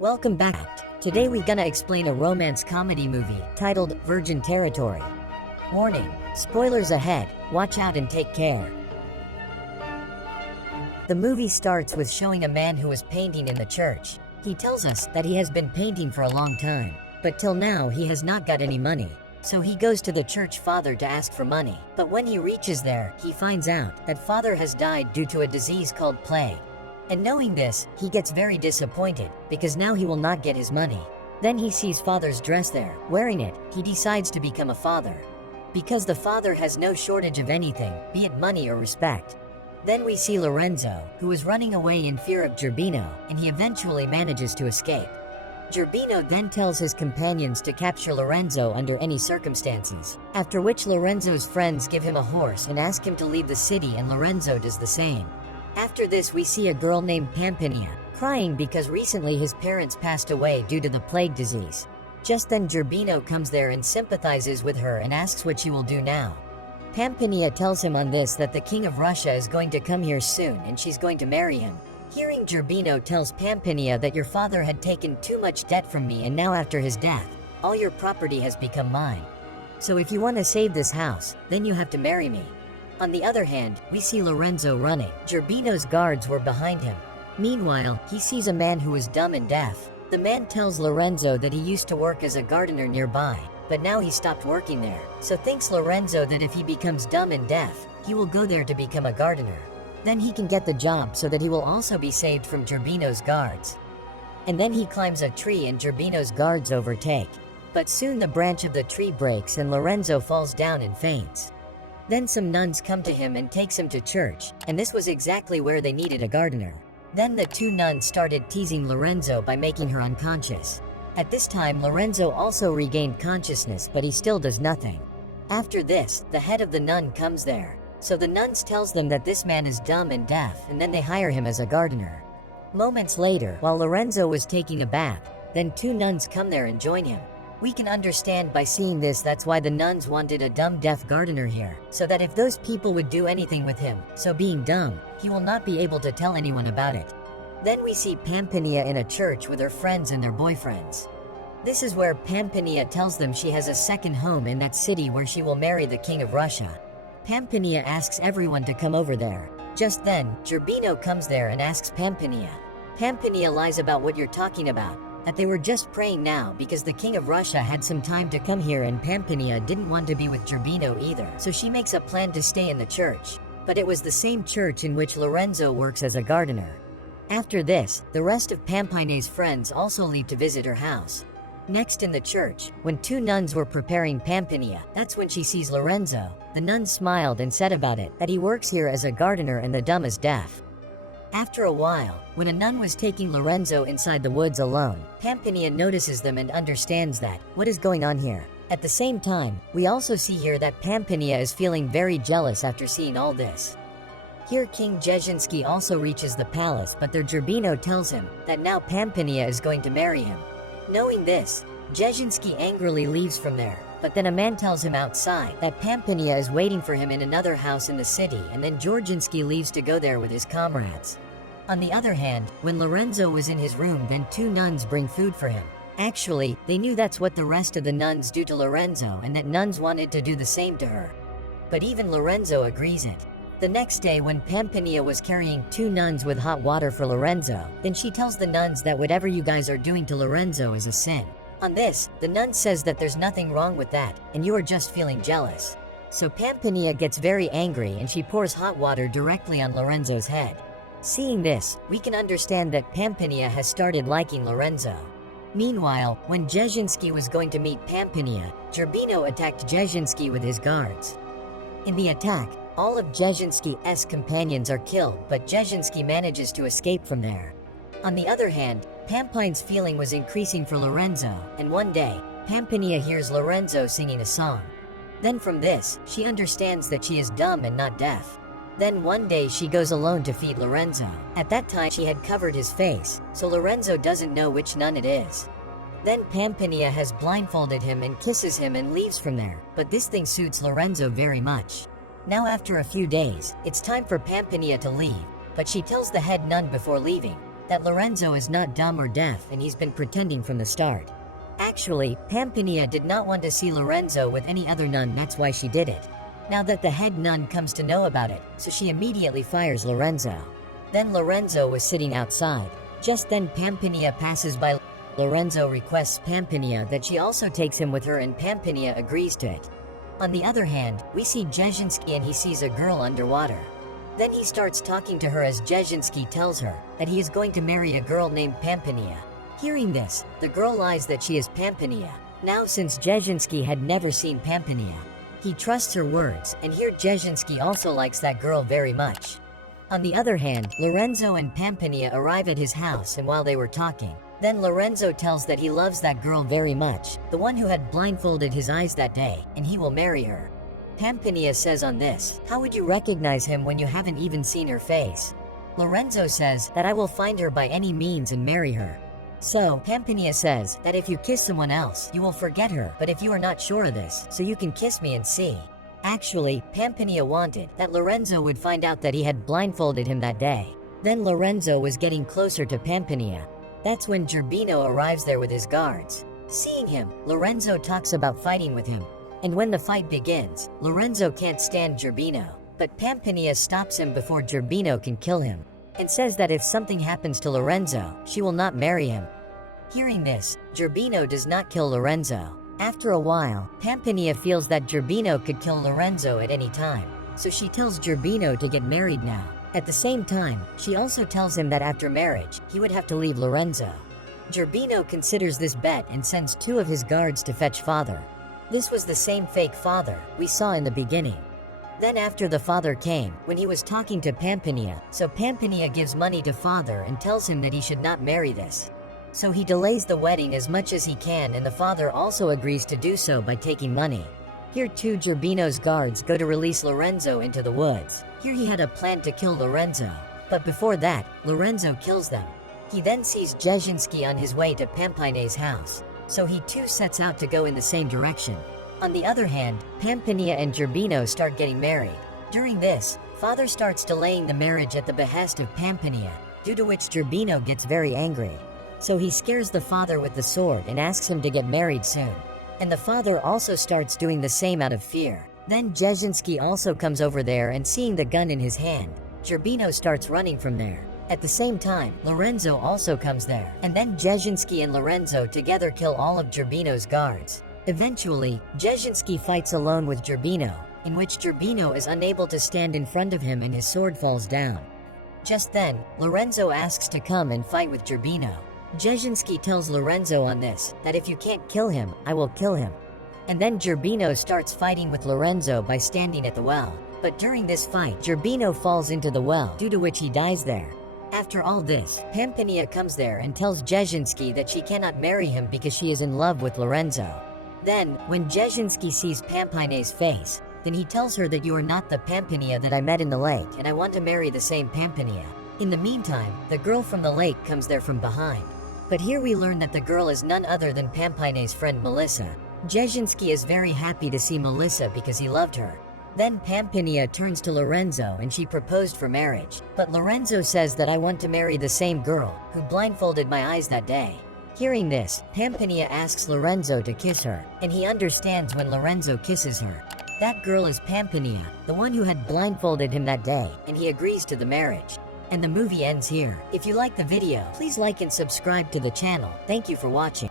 Welcome back. Today we're gonna explain a romance comedy movie titled Virgin Territory. Warning, spoilers ahead, watch out and take care. The movie starts with showing a man who is painting in the church. He tells us that he has been painting for a long time, but till now he has not got any money. So he goes to the church father to ask for money. But when he reaches there, he finds out that father has died due to a disease called plague. And knowing this, he gets very disappointed, because now he will not get his money. Then he sees father's dress there. Wearing it, he decides to become a father. Because the father has no shortage of anything, be it money or respect. Then we see Lorenzo, who is running away in fear of Gerbino, and he eventually manages to escape. Gerbino then tells his companions to capture Lorenzo under any circumstances, after which Lorenzo's friends give him a horse and ask him to leave the city, and Lorenzo does the same. After this, we see a girl named Pampinea, crying because recently his parents passed away due to the plague disease. Just then Gerbino comes there and sympathizes with her and asks what she will do now. Pampinea tells him on this that the king of Russia is going to come here soon and she's going to marry him. Hearing Gerbino tells Pampinea that your father had taken too much debt from me, and now after his death, all your property has become mine. So if you want to save this house, then you have to marry me. On the other hand, we see Lorenzo running. Gerbino's guards were behind him. Meanwhile, he sees a man who is dumb and deaf. The man tells Lorenzo that he used to work as a gardener nearby, but now he stopped working there. So thinks Lorenzo that if he becomes dumb and deaf, he will go there to become a gardener. Then he can get the job so that he will also be saved from Gerbino's guards. And then he climbs a tree and Gerbino's guards overtake. But soon the branch of the tree breaks and Lorenzo falls down and faints. Then some nuns come to him and takes him to church, and this was exactly where they needed a gardener. Then the two nuns started teasing Lorenzo by making her unconscious. At this time Lorenzo also regained consciousness, but he still does nothing. After this, the head of the nun comes there. So the nuns tells them that this man is dumb and deaf, and then they hire him as a gardener. Moments later, while Lorenzo was taking a bath, then two nuns come there and join him. We can understand by seeing this that's why the nuns wanted a dumb deaf gardener here, so that if those people would do anything with him, so being dumb, he will not be able to tell anyone about it. Then we see Pampinea in a church with her friends and their boyfriends. This is where Pampinea tells them she has a second home in that city where she will marry the king of Russia. Pampinea asks everyone to come over there. Just then, Gerbino comes there and asks Pampinea. Pampinea lies about what you're talking about, that they were just praying now because the king of Russia had some time to come here, and Pampinea didn't want to be with Gerbino either, so she makes a plan to stay in the church. But it was the same church in which Lorenzo works as a gardener. After this, the rest of Pampinea's friends also leave to visit her house. Next in the church, when two nuns were preparing Pampinea, that's when she sees Lorenzo. The nuns smiled and said about it that he works here as a gardener and the dumb is deaf. After a while, when a nun was taking Lorenzo inside the woods alone, Pampinea notices them and understands that, what is going on here? At the same time, we also see here that Pampinea is feeling very jealous after seeing all this. Here King Dzerzhinsky also reaches the palace, but their Gerbino tells him that now Pampinea is going to marry him. Knowing this, Dzerzhinsky angrily leaves from there, but then a man tells him outside that Pampinea is waiting for him in another house in the city, and then Dzerzhinsky leaves to go there with his comrades. On the other hand, when Lorenzo was in his room, then two nuns bring food for him. Actually, they knew that's what the rest of the nuns do to Lorenzo, and that nuns wanted to do the same to her. But even Lorenzo agrees it. The next day, when Pampinea was carrying two nuns with hot water for Lorenzo, then she tells the nuns that whatever you guys are doing to Lorenzo is a sin. On this, the nun says that there's nothing wrong with that, and you are just feeling jealous. So Pampinea gets very angry and she pours hot water directly on Lorenzo's head. Seeing this, we can understand that Pampinea has started liking Lorenzo. Meanwhile, when Dzerzhinsky was going to meet Pampinea, Gerbino attacked Dzerzhinsky with his guards. In the attack, all of Dzerzhinsky's companions are killed, but Dzerzhinsky manages to escape from there. On the other hand, Pampine's feeling was increasing for Lorenzo, and one day, Pampinea hears Lorenzo singing a song. Then from this, she understands that she is dumb and not deaf. Then one day she goes alone to feed Lorenzo. At that time she had covered his face, so Lorenzo doesn't know which nun it is. Then Pampinea has blindfolded him and kisses him and leaves from there, but this thing suits Lorenzo very much. Now after a few days, it's time for Pampinea to leave, but she tells the head nun before leaving that Lorenzo is not dumb or deaf and he's been pretending from the start. Actually, Pampinea did not want to see Lorenzo with any other nun, that's why she did it. Now that the head nun comes to know about it, so she immediately fires Lorenzo. Then Lorenzo was sitting outside. Just then Pampinea passes by. Lorenzo requests Pampinea that she also takes him with her and Pampinea agrees to it. On the other hand, we see Jezhinski and he sees a girl underwater. Then he starts talking to her as Jezhinski tells her that he is going to marry a girl named Pampinea. Hearing this, the girl lies that she is Pampinea. Now since Jezhinski had never seen Pampinea, he trusts her words, and here Jezhinski also likes that girl very much. On the other hand, Lorenzo and Pampinea arrive at his house, and while they were talking, then Lorenzo tells that he loves that girl very much, the one who had blindfolded his eyes that day, and he will marry her. Pampinea says on this, "How would you recognize him when you haven't even seen her face?" Lorenzo says that I will find her by any means and marry her. So, Pampinea says that if you kiss someone else, you will forget her, but if you are not sure of this, so you can kiss me and see. Actually, Pampinea wanted that Lorenzo would find out that he had blindfolded him that day. Then Lorenzo was getting closer to Pampinea. That's when Gerbino arrives there with his guards. Seeing him, Lorenzo talks about fighting with him. And when the fight begins, Lorenzo can't stand Gerbino, but Pampinea stops him before Gerbino can kill him, and says that if something happens to Lorenzo, she will not marry him. Hearing this, Gerbino does not kill Lorenzo. After a while, Pampinea feels that Gerbino could kill Lorenzo at any time, so she tells Gerbino to get married now. At the same time, she also tells him that after marriage, he would have to leave Lorenzo. Gerbino considers this bet and sends 2 of his guards to fetch father. This was the same fake father we saw in the beginning. Then after the father came, when he was talking to Pampinea, so Pampinea gives money to father and tells him that he should not marry this. So he delays the wedding as much as he can, and the father also agrees to do so by taking money. Here too Gerbino's guards go to release Lorenzo into the woods. Here he had a plan to kill Lorenzo, but before that, Lorenzo kills them. He then sees Jezhinski on his way to Pampinea's house, so he too sets out to go in the same direction. On the other hand, Pampinea and Gerbino start getting married. During this, father starts delaying the marriage at the behest of Pampinea, due to which Gerbino gets very angry. So he scares the father with the sword and asks him to get married soon. And the father also starts doing the same out of fear. Then Jezhinski also comes over there, and seeing the gun in his hand, Gerbino starts running from there. At the same time, Lorenzo also comes there, and then Jezhinski and Lorenzo together kill all of Gerbino's guards. Eventually, Jezhinski fights alone with Gerbino, in which Gerbino is unable to stand in front of him and his sword falls down. Just then, Lorenzo asks to come and fight with Gerbino. Jezhinski tells Lorenzo on this, that if you can't kill him, I will kill him. And then Gerbino starts fighting with Lorenzo by standing at the well. But during this fight, Gerbino falls into the well, due to which he dies there. After all this, Pampinea comes there and tells Jezhinski that she cannot marry him because she is in love with Lorenzo. Then, when Jezhinski sees Pampinea's face, then he tells her that you are not the Pampinea that I met in the lake, and I want to marry the same Pampinea. In the meantime, the girl from the lake comes there from behind. But here we learn that the girl is none other than Pampinea's friend Melissa. Jezhinski is very happy to see Melissa because he loved her. Then Pampinea turns to Lorenzo and she proposed for marriage. But Lorenzo says that I want to marry the same girl who blindfolded my eyes that day. Hearing this, Pampinea asks Lorenzo to kiss her, and he understands when Lorenzo kisses her. That girl is Pampinea, the one who had blindfolded him that day, and he agrees to the marriage. And the movie ends here. If you like the video, please like and subscribe to the channel. Thank you for watching.